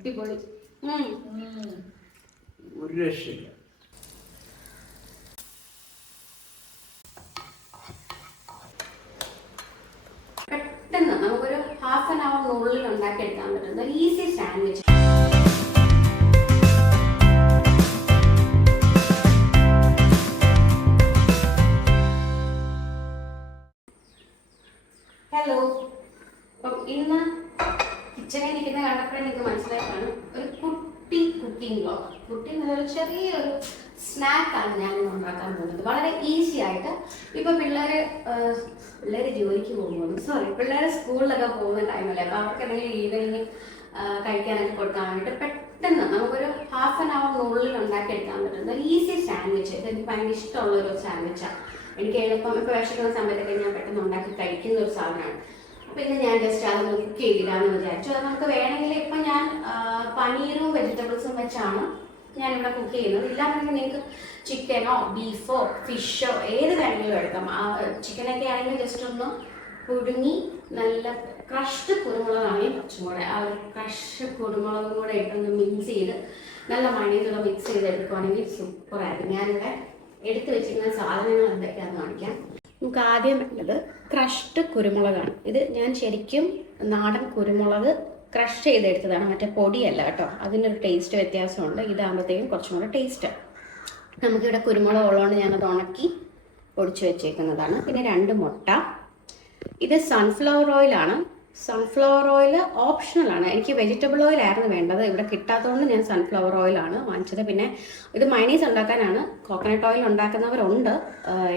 അടിപൊളി. ഒരു രക്ഷയില്ല. പെട്ടെന്ന് നമുക്കൊരു ഹാഫ് ആൻ അവറിനുള്ളിൽ ഉണ്ടാക്കിയെടുക്കാൻ പറ്റുന്ന ഈസി സാൻഡ്വിച്ച്. ഹലോ. അപ്പം ഇന്ന് കിച്ചണിൽ നിൽക്കുന്ന കണ്ടപ്പോഴേ നിങ്ങൾക്ക് മനസ്സിലാക്കാണ് ഒരു കുട്ടി കുക്കിംഗ് ബ്ലോഗ്. കുട്ടി എന്നൊരു ചെറിയൊരു സ്നാക്കാണ് ഞാൻ ഉണ്ടാക്കാൻ പോകുന്നത്. വളരെ ഈസി ആയിട്ട്. ഇപ്പം പിള്ളേർ ജോലിക്ക് പിള്ളേർ സ്കൂളിലൊക്കെ പോകുന്ന ടൈമല്ലേ, അപ്പോൾ അവർക്ക് എന്തെങ്കിലും ഈവനിങ് കഴിക്കാനൊക്കെ കൊടുക്കാൻ വേണ്ടിയിട്ട് പെട്ടെന്ന് നമുക്കൊരു ഹാഫ് ആൻ അവറിനുള്ളിൽ ഉണ്ടാക്കിയെടുക്കാൻ പറ്റുന്ന ഈസി സാൻഡ്വിച്ച്. ഇത് എനിക്ക് ഭയങ്കര ഇഷ്ടമുള്ളൊരു സാൻഡ്വിച്ചാണ്. എനിക്ക് എളുപ്പം ഇപ്പോൾ വിശക്കുന്ന സമയത്തൊക്കെ ഞാൻ പെട്ടെന്ന് ഉണ്ടാക്കി കഴിക്കുന്ന ഒരു സാധനമാണ്. അപ്പോൾ ഇന്ന് ഞാൻ ജസ്റ്റ് അതൊന്ന് കുക്ക് ചെയ്തിടാമെന്ന് വിചാരിച്ചു. അത് നമുക്ക് വേണമെങ്കിൽ ഇപ്പം ഞാൻ പനീറും വെജിറ്റബിൾസും വെച്ചാണ് ഞാനിവിടെ കുക്ക് ചെയ്യുന്നത്. ഇല്ലാന്നുണ്ടെങ്കിൽ നിങ്ങൾക്ക് ചിക്കനോ ബീഫോ ഫിഷോ ഏത് വേണമെങ്കിലും എടുക്കാം. ചിക്കനൊക്കെ ആണെങ്കിൽ ജസ്റ്റ് ഒന്ന് പുഴുങ്ങി നല്ല ക്രഷ്ഡ് കുരുമുളകാണ് കുറച്ചും കൂടെ. ആ ഒരു ക്രഷ് കുരുമുളകും കൂടെ ഇട്ടൊന്ന് മിക്സ് ചെയ്ത് നല്ല മണിയൊക്കെ മിക്സ് ചെയ്ത് എടുക്കുവാണെങ്കിൽ സൂപ്പറായിരിക്കും. ഞാനിവിടെ എടുത്തു വെച്ചിരിക്കുന്ന സാധനങ്ങൾ എന്തൊക്കെയാണെന്ന് കാണിക്കാം. നമുക്ക് ആദ്യം വേണ്ടത് ക്രഷ്ഡ് കുരുമുളകാണ്. ഇത് ഞാൻ ശരിക്കും നാടൻ കുരുമുളക് ക്രഷ് ചെയ്തെടുത്തതാണ്, മറ്റേ പൊടിയല്ല കേട്ടോ. അതിനൊരു ടേസ്റ്റ് വ്യത്യാസമുണ്ട്. ഇതാകുമ്പോഴത്തേക്കും കുറച്ചും കൂടെ ടേസ്റ്റ്. നമുക്കിവിടെ കുരുമുളക് ഉള്ളതുകൊണ്ട് ഞാനത് ഉണക്കി പൊടിച്ച് വെച്ചേക്കുന്നതാണ്. പിന്നെ 2 മുട്ട. ഇത് സൺഫ്ലവർ ഓയിലാണ്. സൺഫ്ലവർ ഓയിൽ ഓപ്ഷണലാണ്. എനിക്ക് വെജിറ്റബിൾ ഓയിലായിരുന്നു വേണ്ടത്. ഇവിടെ കിട്ടാത്തതുകൊണ്ട് ഞാൻ സൺഫ്ലവർ ഓയിലാണ് വാങ്ങിച്ചത്. പിന്നെ ഇത് മൈനീസ് ഉണ്ടാക്കാനാണ്. കോക്കനട്ട് ഓയിൽ ഉണ്ടാക്കുന്നവരുണ്ട്.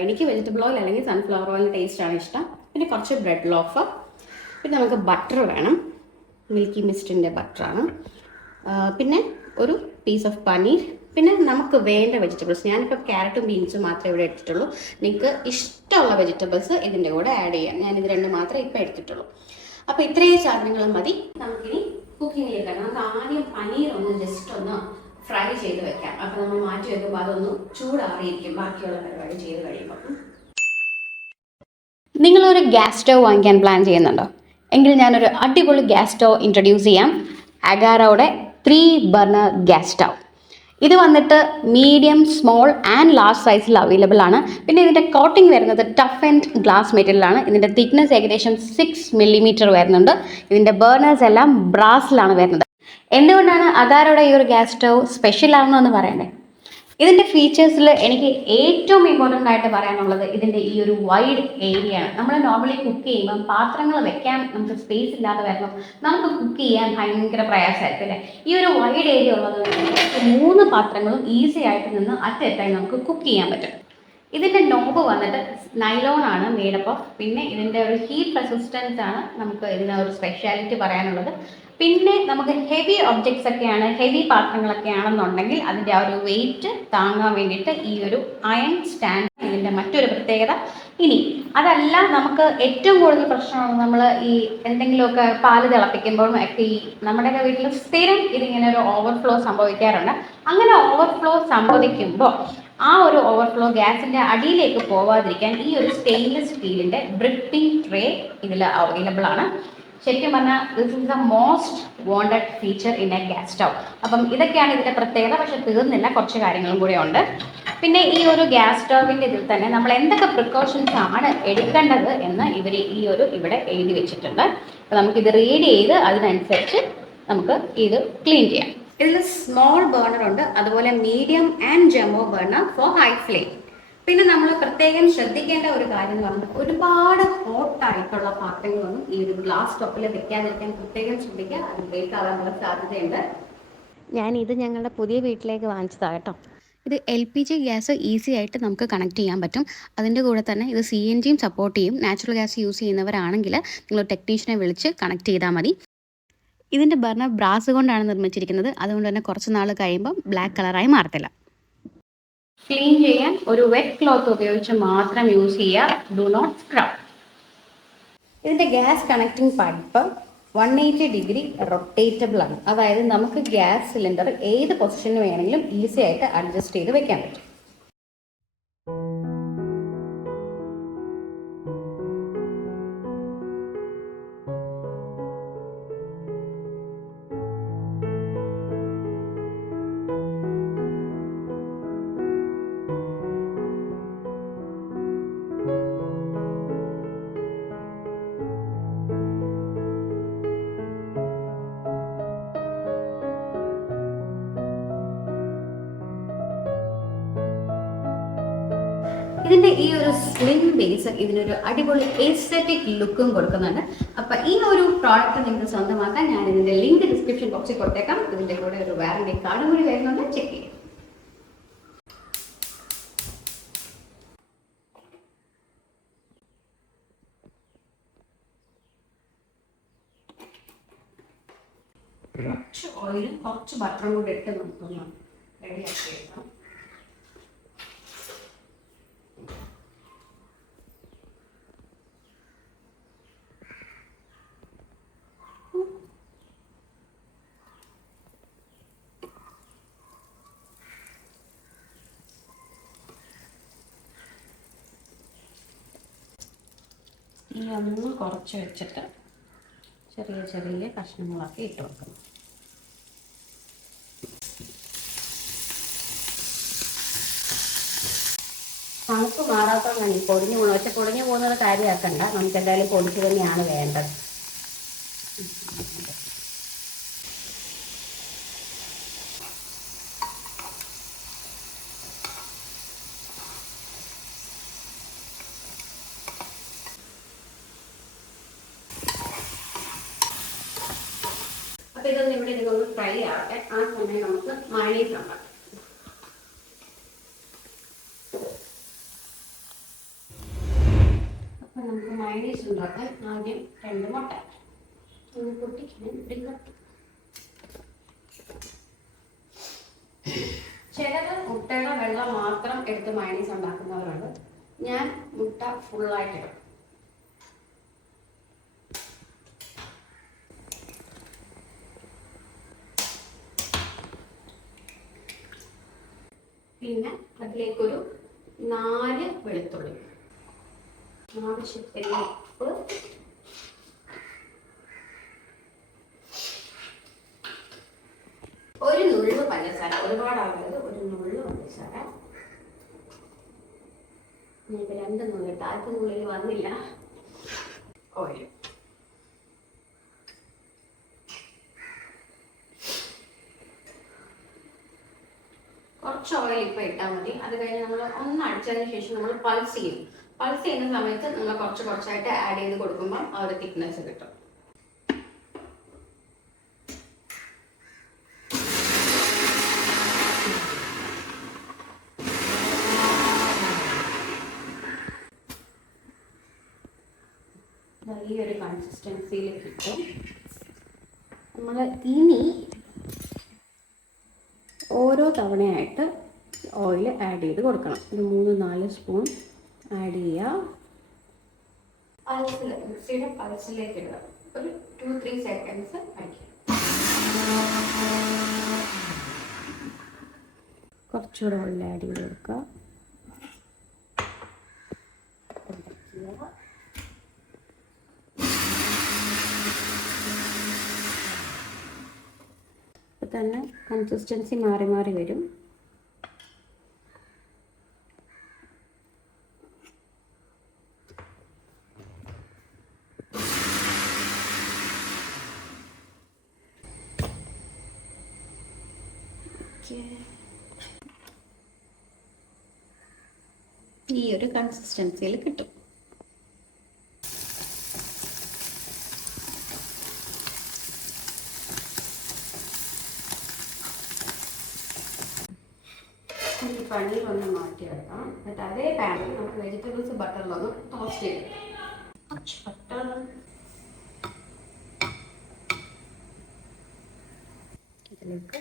എനിക്ക് വെജിറ്റബിൾ ഓയിൽ അല്ലെങ്കിൽ സൺഫ്ലവർ ഓയിലിൻ്റെ ടേസ്റ്റാണ് ഇഷ്ടം. പിന്നെ കുറച്ച് ബ്രെഡ് ലോഫ്. പിന്നെ നമുക്ക് ബട്ടർ വേണം. മിൽക്കി മിസ്റ്റിൻ്റെ ബട്ടറാണ്. പിന്നെ ഒരു പീസ് ഓഫ് പനീർ. പിന്നെ നമുക്ക് വേണ്ട വെജിറ്റബിൾസ്. ഞാനിപ്പോൾ ക്യാരറ്റും ബീൻസും മാത്രമേ ഇവിടെ എടുത്തിട്ടുള്ളൂ. നിങ്ങൾക്ക് ഇഷ്ടമുള്ള വെജിറ്റബിൾസ് ഇതിൻ്റെ കൂടെ ആഡ് ചെയ്യാം. ഞാനിത് 2 മാത്രമേ ഇപ്പോൾ എടുത്തിട്ടുള്ളൂ. അപ്പോൾ ഇത്രയും സാധനങ്ങൾ മതി. നമുക്കിനി കുക്കിങ്ങിലേക്ക്. നമുക്ക് ആദ്യം പനീർ ഒന്ന് ജസ്റ്റ് ഒന്ന് ഫ്രൈ ചെയ്ത് വെക്കാം. അപ്പോൾ നമ്മൾ മാറ്റി വെക്കുമ്പോൾ അതൊന്ന് ചൂടാറിയിരിക്കും ബാക്കിയുള്ള പരിപാടി ചെയ്ത് കഴിയുമ്പോൾ. നിങ്ങളൊരു ഗ്യാസ് സ്റ്റവ് വാങ്ങിക്കാൻ പ്ലാൻ ചെയ്യുന്നുണ്ടോ? എങ്കിൽ ഞാനൊരു അടിപൊളി ഗ്യാസ് സ്റ്റവ് ഇൻട്രൊഡ്യൂസ് ചെയ്യാം. അഗാറോയുടെ 3 ബർണർ ഗ്യാസ് സ്റ്റവ്. ഇത് വന്നിട്ട് മീഡിയം, സ്മോൾ ആൻഡ് ലാർജ് സൈസിൽ അവൈലബിൾ ആണ്. പിന്നെ ഇതിൻ്റെ കോട്ടിംഗ് വരുന്നത് ടഫ് ആൻഡ് ഗ്ലാസ് മെറ്റീരിയലാണ്. ഇതിൻ്റെ തിക്നെസ് ഏകദേശം 6 മില്ലിമീറ്റർ വരുന്നുണ്ട്. ഇതിൻ്റെ ബർണേഴ്സ് എല്ലാം ബ്രാസിലാണ് വരുന്നത്. എന്തുകൊണ്ടാണ് അഗാറോയുടെ ഈ ഒരു ഗ്യാസ് സ്റ്റവ് സ്പെഷ്യൽ ആണെന്ന് പറയണ്ടേ? ഇതിൻ്റെ ഫീച്ചേഴ്സിൽ എനിക്ക് ഏറ്റവും ഇമ്പോർട്ടൻ്റ് ആയിട്ട് പറയാനുള്ളത് ഇതിൻ്റെ ഈ ഒരു വൈഡ് ഏരിയ ആണ്. നമ്മൾ നോർമലി കുക്ക് ചെയ്യുമ്പം പാത്രങ്ങൾ വെക്കാൻ നമുക്ക് സ്പേസ് ഇല്ലാതെ വരുമ്പോൾ നമുക്ക് കുക്ക് ചെയ്യാൻ ഭയങ്കര പ്രയാസമായിരിക്കും അല്ലേ? ഈ ഒരു വൈഡ് ഏരിയ ഉള്ളത് 3 പാത്രങ്ങളും ഈസി ആയിട്ട് നിന്ന് അറ്റത്തായി നമുക്ക് കുക്ക് ചെയ്യാൻ പറ്റും. ഇതിൻ്റെ നോബ് വന്നിട്ട് നൈലോൺ ആണ് മേഡപ്പ് ഓഫ്. പിന്നെ ഇതിൻ്റെ ഒരു ഹീറ്റ് റെസിസ്റ്റൻസ് ആണ് നമുക്ക് ഇതിന് ഒരു സ്പെഷ്യാലിറ്റി പറയാനുള്ളത്. പിന്നെ നമുക്ക് ഹെവി ഒബ്ജക്ട്സ് ഒക്കെയാണ്, ഹെവി പാത്രങ്ങളൊക്കെ ആണെന്നുണ്ടെങ്കിൽ അതിൻ്റെ ആ ഒരു വെയിറ്റ് താങ്ങാൻ വേണ്ടിയിട്ട് ഈ ഒരു അയൺ സ്റ്റാൻഡ് ഇതിൻ്റെ മറ്റൊരു പ്രത്യേകത. ഇനി അതല്ല, നമുക്ക് ഏറ്റവും കൂടുതൽ പ്രശ്നമാണ് നമ്മൾ ഈ എന്തെങ്കിലുമൊക്കെ പാല് തിളപ്പിക്കുമ്പോഴും ഒക്കെ ഈ നമ്മുടെയൊക്കെ വീട്ടിൽ സ്ഥിരം ഇതിങ്ങനെ ഒരു ഓവർഫ്ലോ സംഭവിക്കാറുണ്ട്. അങ്ങനെ ഓവർഫ്ലോ സംഭവിക്കുമ്പോൾ ആ ഒരു ഓവർഫ്ലോ ഗ്യാസിൻ്റെ അടിയിലേക്ക് പോവാതിരിക്കാൻ ഈ ഒരു സ്റ്റെയിൻലെസ് സ്റ്റീലിൻ്റെ ഡ്രിപ്പിംഗ് ട്രേ ഇതിൽ അവൈലബിൾ ആണ്. ശരിക്കും പറഞ്ഞാൽ this is the most wanted feature in A gas stove. അപ്പം ഇതൊക്കെയാണ് ഇതിൻ്റെ പ്രത്യേകത. പക്ഷെ തീർന്നില്ല, കുറച്ച് കാര്യങ്ങളും കൂടെ ഉണ്ട്. പിന്നെ ഈ ഒരു ഗ്യാസ് സ്റ്റവിൻ്റെ ഇതിൽ തന്നെ നമ്മൾ എന്തൊക്കെ പ്രിക്കോഷൻസ് ആണ് എടുക്കേണ്ടത് എന്ന് ഇവർ ഈ ഒരു ഇവിടെ എഴുതി വെച്ചിട്ടുണ്ട്. അപ്പോൾ നമുക്കിത് റീഡ് ചെയ്ത് അതിനനുസരിച്ച് നമുക്ക് ഇത് ക്ലീൻ ചെയ്യാം. ഇതിൽ സ്മോൾ ബർണർ ഉണ്ട്, അതുപോലെ medium and jumbo burner for high flame. പിന്നെ നമ്മൾ പ്രത്യേകം ശ്രദ്ധിക്കേണ്ട ഒരു കാര്യം എന്ന് പറഞ്ഞാൽ ഒരുപാട് ഹോട്ടായിട്ടുള്ള പാത്രങ്ങളൊന്നും ഈ ഒരു ഗ്ലാസ് ടോപ്പിൽ വെക്കാതിരിക്കാൻ പ്രത്യേകം ശ്രദ്ധിക്കുക. അത് ബ്രേക്ക് ആവാനുള്ള സാധ്യതയുണ്ട്. ഞാനിത് ഞങ്ങളുടെ പുതിയ വീട്ടിലേക്ക് വാങ്ങിച്ചതാണ് കേട്ടോ. ഇത് LPG ഗ്യാസ് ഈസി ആയിട്ട് നമുക്ക് കണക്ട് ചെയ്യാൻ പറ്റും. അതിൻ്റെ കൂടെ തന്നെ ഇത് CNGയും സപ്പോർട്ട് ചെയ്യും. നാച്ചുറൽ ഗ്യാസ് യൂസ് ചെയ്യുന്നവരാണെങ്കിൽ നിങ്ങൾ ടെക്നീഷ്യനെ വിളിച്ച് കണക്ട് ചെയ്താൽ മതി. ഇതിൻ്റെ ബർണർ ബ്രാസ് കൊണ്ടാണ് നിർമ്മിച്ചിരിക്കുന്നത്. അതുകൊണ്ട് തന്നെ കുറച്ച് നാൾ കഴിയുമ്പം ബ്ലാക്ക് കളറായി മാറത്തില്ല. ക്ലീൻ ചെയ്യാൻ ഒരു വെറ്റ് ക്ലോത്ത് ഉപയോഗിച്ച് മാത്രം യൂസ് ചെയ്യുക. Do not scrub. ഇതിൻ്റെ gas connecting pipe 180 degree rotatable ആണ്. അതായത് നമുക്ക് ഗ്യാസ് സിലിണ്ടർ ഏത് പൊസിഷനിൽ വേണമെങ്കിലും ഈസി ആയിട്ട് അഡ്ജസ്റ്റ് ചെയ്ത് വെക്കാൻ പറ്റും. ഇതിൻ്റെ ഈ ഒരു സ്ലിം ബേസ് ഇതിനൊരു അടിപൊളി എസ്തെറ്റിക് ലുക്കും കൊടുക്കുന്നുണ്ട്. അപ്പോൾ ഈ ഒരു പ്രോഡക്റ്റ് നിങ്ങൾക്ക് സ്വന്തമാക്കാൻ ഞാൻ ഇതിൻ്റെ ലിങ്ക് ഡിസ്ക്രിപ്ഷൻ ബോക്സിൽ കൊടുത്തേക്കാം. ഇതിൻ്റെ കൂടെ ഒരു വാറണ്ടി കാർഡും കൂടി വരുന്നുണ്ട്, ചെക്ക് ചെയ്യാം. കുറച്ച് ഓയിലും കുറച്ച് ബട്ടറും കൂടി ഇട്ട് നമുക്കൊന്ന് റെഡിയാക്കി എടുക്കാം. ഈ ഒന്ന് കുറച്ച് വെച്ചിട്ട് ചെറിയ ചെറിയ കഷ്ണങ്ങളാക്കി ഇട്ട് വെക്കണം. തണുപ്പ് മാറാത്തതാണ് ഈ പൊടിഞ്ഞു പോകുന്നത്. പക്ഷെ പൊടിഞ്ഞു പോകുന്നത് കാര്യമാക്കണ്ട, നമുക്ക് എന്തായാലും പൊടിച്ച് തന്നെയാണ് വേണ്ടത്. അപ്പോൾ ഇതൊന്ന് ഇവിടെ ഇതൊന്ന് ഫ്രൈ ആവട്ടെ. ആ സമയം നമുക്ക് മയണൈസ് ഉണ്ടാക്കാം. അപ്പം നമുക്ക് മയണൈസ് ഉണ്ടാക്കാൻ ആദ്യം 2 മുട്ട ഒന്ന് പൊട്ടിക്കാൻ എടുക്കട്ടെ. ചിലർ മുട്ടയുടെ വെള്ളം മാത്രം എടുത്ത് മയണൈസ് ഉണ്ടാക്കുന്നവരുണ്ട്. ഞാൻ മുട്ട ഫുള്ളായിട്ട് ഇടും. പിന്നെ അതിലേക്കൊരു 4 വെളുത്തുള്ളി, ആവശ്യത്തിന് ഉപ്പ്, ഒരു നുള്ളു പഞ്ചസാര, ഒരുപാടാകരുത്, ഒരു നുള്ളു പഞ്ചസാര. ഞാനിപ്പോൾ 2 നുള്ളിട്ട് ആർക്കും നുള്ളിൽ വന്നില്ല. ഓയിൽ, കുറച്ച് ഓയിൽ ഇപ്പോൾ ഇട്ടാൽ മതി. അത് കഴിഞ്ഞ് നമ്മൾ ഒന്ന് അടിച്ചതിന് ശേഷം നമ്മൾ പൾസ് ചെയ്യും. പൾസ് ചെയ്യുന്ന സമയത്ത് നമ്മൾ കുറച്ച് കുറച്ചായിട്ട് ആഡ് ചെയ്ത് കൊടുക്കുമ്പോൾ ആ ഒരു തിക്നെസ് കിട്ടും. ഈ ഒരു കൺസിസ്റ്റൻസിയിൽ കിട്ടും. നമ്മൾ ഇനി ഓരോ തവണയായിട്ട് ഓയിൽ ആഡ് ചെയ്ത് കൊടുക്കണം. ഒരു 3-4 സ്പൂൺ ആഡ് ചെയ്യുക. പൾസിൽ, മിക്സിയുടെ പൾസിലേക്ക് ഇടുക. ഒരു 2-3 സെക്കൻഡ്സ് അടിക്കുക. കുറച്ചുകൂടെ ഓയിൽ ആഡ് ചെയ്ത് കൊടുക്കുക. തന്നെ കൺസിസ്റ്റൻസി മാറി മാറി വരും. ഈ ഒരു കൺസിസ്റ്റൻസിയിൽ കിട്ടും. ഈ പനീർ ഒന്ന് മാറ്റിയെടുക്കാം. എന്നിട്ട് അതേ പാനിൽ നമുക്ക് വെജിറ്റബിൾസ് ബട്ടറിലൊന്ന് ടോസ്റ്റ് ചെയ്ത് ബട്ടർ ഇതിലേക്ക്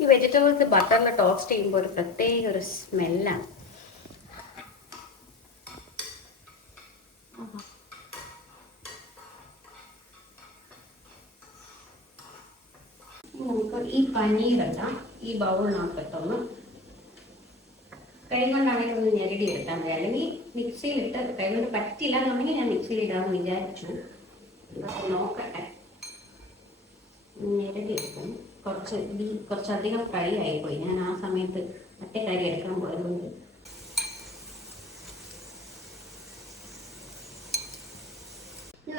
ഈ വെജിറ്റബിൾസ് ബട്ടറിൽ ടോസ്റ്റ് ചെയ്യുമ്പോൾ ഒരു പ്രത്യേക ഒരു സ്മെല്ലാണ്. നമുക്ക് ഈ പനീറെല്ലാം ഈ ബൗളിനകത്തൊന്ന് കൈ കൊണ്ടാണെങ്കിൽ ഒന്ന് ഞെരടി എടുത്താൽ മതി. അല്ലെങ്കിൽ മിക്സിയിലിട്ട് കൈ കൊണ്ട് പറ്റില്ല എന്നുണ്ടെങ്കിൽ ഞാൻ മിക്സിയിൽ ഇടാമെന്ന് വിചാരിച്ചു. നോക്കട്ടെ, ഞെരടി എടുക്കും. കുറച്ചധികം ഫ്രൈ ആയിപ്പോയി. ഞാൻ ആ സമയത്ത് മറ്റേ എടുക്കാൻ പോയതുകൊണ്ട്.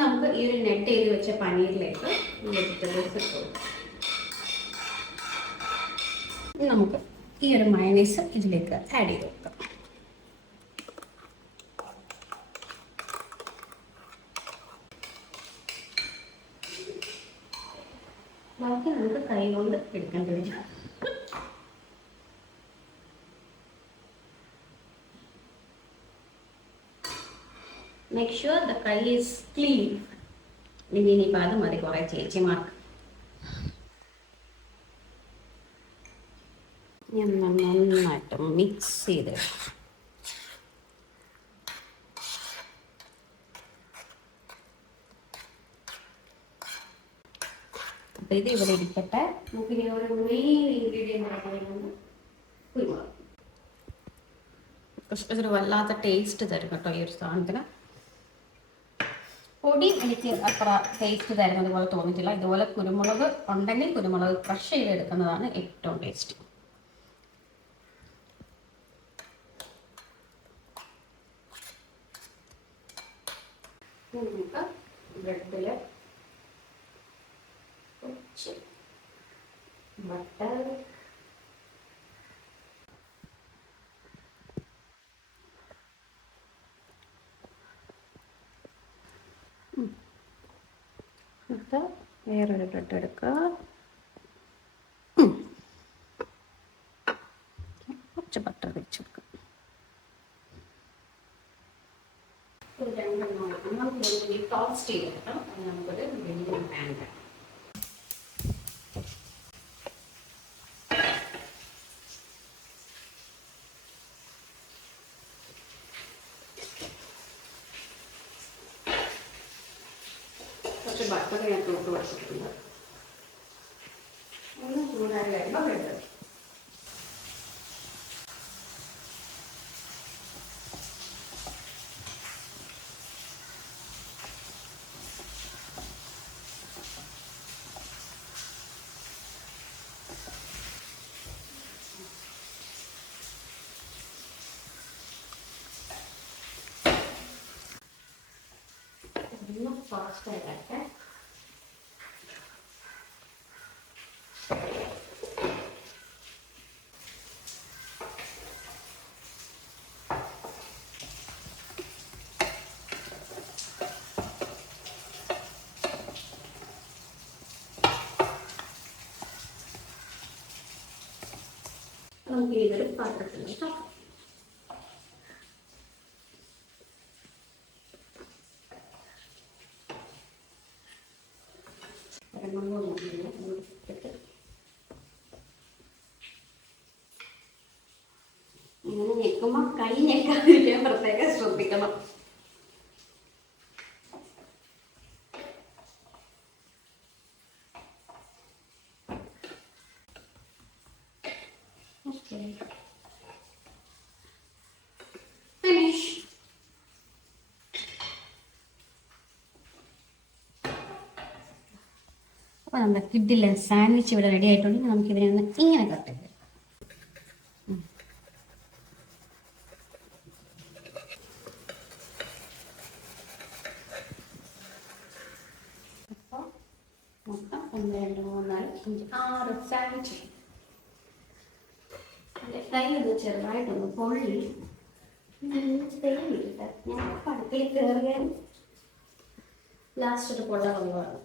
നമുക്ക് ഈ ഒരു നെറ്റ് ചെയ്ത് വെച്ച പനീറിലേക്ക് വെജിറ്റബിൾസ് ഇട്ട് കൊടുക്കാം. നമുക്ക് ഈ ഒരു മയണൈസ് ഇതിലേക്ക് ആഡ് ചെയ്ത് കൊടുക്കാം. ബാക്കി നമുക്ക് കൈ കൊണ്ട് എടുക്കേണ്ടി വരും. Make sure the കൈ is clean. ഇനിയിപ്പോൾ അത് മതി കുറേ ചേച്ചിമാർക്ക്. ഞാൻ നന്നായിട്ട് മിക്സ് ചെയ്ത് അപ്പോൾ ഇത് ഇവിടെ ഇരിക്കട്ടെ. നമുക്കിനി ഒരു മെയിൻ ഇൻഗ്രീഡിയൻ്റ് ആയിട്ട് കുരുമുളക്. ഇതൊരു വല്ലാത്ത ടേസ്റ്റ് തരും കേട്ടോ ഈ ഒരു സാധനത്തിന്. പൊടി എനിക്ക് അത്ര ടേസ്റ്റ് തരുന്നത് പോലെ തോന്നിയിട്ടില്ല. ഇതുപോലെ കുരുമുളക് ഉണ്ടെങ്കിൽ കുരുമുളക് ക്രഷ് ചെയ്തെടുക്കുന്നതാണ് ഏറ്റവും ടേസ്റ്റ്. നമുക്ക് ബ്രെഡിൽ കുറച്ച് ബട്ടർ, എന്നിട്ട് വേറൊരു ബ്രെഡ് എടുക്കുക, കുറച്ച് ബട്ടർ വെച്ച് കൊടുക്കുക. നമുക്ക് ടോസ്റ്റ് ചെയ്തെടുക്കാം. നമുക്കൊരു വലിയ പാൻ വേണം. കുറച്ച് ബട്ടർ ഞാൻ തൂത്ത് വെച്ചിട്ടുണ്ട്. ഒന്ന് ചൂടായി കഴിയുമ്പോൾ ബ്രെഡ് ഒന്ന് ഫാസ്റ്റ് ആയിട്ടെ. നമുക്ക് ഇതൊരു പാത്രത്തിൽ വെക്കാം. ഇങ്ങനെ ഞെക്കുമ്പോൾ കൈ ഞെക്കാതിരിക്കാൻ പ്രത്യേകം ശ്രദ്ധിക്കണം. ഫിനിഷ്. അപ്പോൾ നമ്മുടെ കിഡിലെ സാൻഡ്വിച്ച് ഇവിടെ റെഡി ആയിട്ടുണ്ടെങ്കിൽ നമുക്കിതിനെ ഒന്ന് ഇങ്ങനെ കട്ട് ചെയ്ത് മൊത്തം 1 2 3 4 5 6 സാൻഡ്വിച്ച്. എൻ്റെ കൈ ഒന്ന് ചെറുതായിട്ടൊന്ന് പൊള്ളി തേങ്ങിയിട്ട് ഞാൻ അടുക്കളയിൽ കയറിയാൽ ലാസ്റ്റ് ഒരു പൊള്ള കൊള്ളുവാണ്.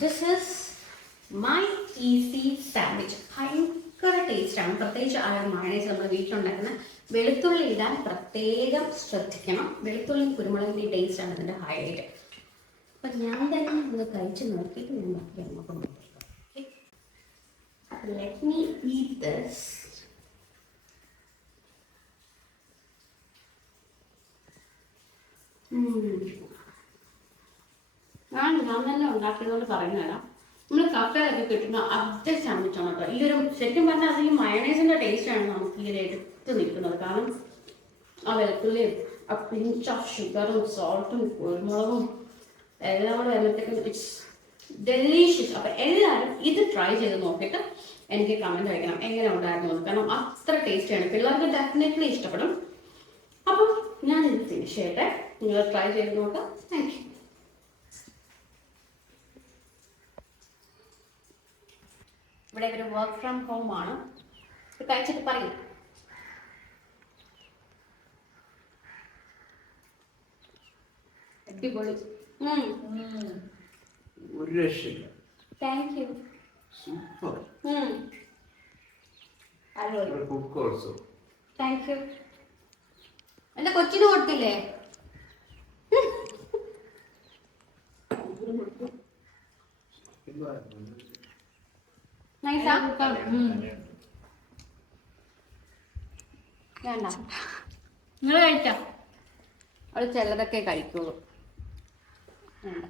This is my easy sandwich. ഭയങ്കര ടേസ്റ്റാണ്. പ്രത്യേകിച്ച് ആ മയണൈസ് നമ്മൾ വീട്ടിലുണ്ടാക്കുന്ന വെളുത്തുള്ളി ഇടാൻ പ്രത്യേകം ശ്രദ്ധിക്കണം. വെളുത്തുള്ളിയും കുരുമുളകിൻ്റെയും ടേസ്റ്റാണ് ഇതിൻ്റെ ഹൈലൈറ്റ്. അപ്പം ഞാൻ തന്നെ ഒന്ന് കഴിച്ച് നോക്കിയിട്ട് ഞാൻ ബാക്കി അങ്ങോട്ട് നോക്കിക്കാം. Let me eat this. ഞാൻ ഞാൻ തന്നെ ഉണ്ടാക്കിയതുകൊണ്ട് പറയുന്നതല്ല. നമ്മൾ കഫേലൊക്കെ കിട്ടുന്ന അതേ സാൻഡ്വിച്ചാണ് കേട്ടോ. ഈ ഒരു ശരിക്കും പറഞ്ഞാൽ അത് ഈ മയണൈസിന്റെ ടേസ്റ്റാണ് നമുക്ക് ഈ എടുത്ത് നിൽക്കുന്നത്. കാരണം ആ വെളുത്തുള്ളിയും ആ പിഞ്ച് ഓഫ് ഷുഗറും സോൾട്ടും കുരുമുളകും എല്ലാം കൂടെ വരുമ്പോഴത്തേക്കും ഇറ്റ്സ് ഡെലീഷ്യസ്. അപ്പം എല്ലാവരും ഇത് ട്രൈ ചെയ്ത് നോക്കിയിട്ട് എനിക്ക് കമൻറ്റ് അയക്കണം എങ്ങനെ ഉണ്ടായിരുന്നു. കാരണം അത്ര ടേസ്റ്റിയാണ്, പിള്ളേർക്ക് ഡെഫിനറ്റ്ലി ഇഷ്ടപ്പെടും. അപ്പം ഞാനിത് ഫിനിഷ് ചെയ്യട്ടെ, നിങ്ങൾ ട്രൈ ചെയ്ത് നോക്കാം. Thank you. ഇവിടെ ഒരു വർക്ക് ഫ്രം ഹോം ആണ്. കഴിച്ചിട്ട് പറയും. അടിപൊളി. ഒരു രക്ഷയില്ല. Thank you. Super. Cook also. Thank you. എന്റെ കൊച്ചിന് കൊടുത്തില്ലേ? നൈസാ? വേണ്ട, നിങ്ങൾ കഴിക്കാം. അവൾ ചിലതൊക്കെ കഴിക്കുള്ളൂ. വേണ്ട.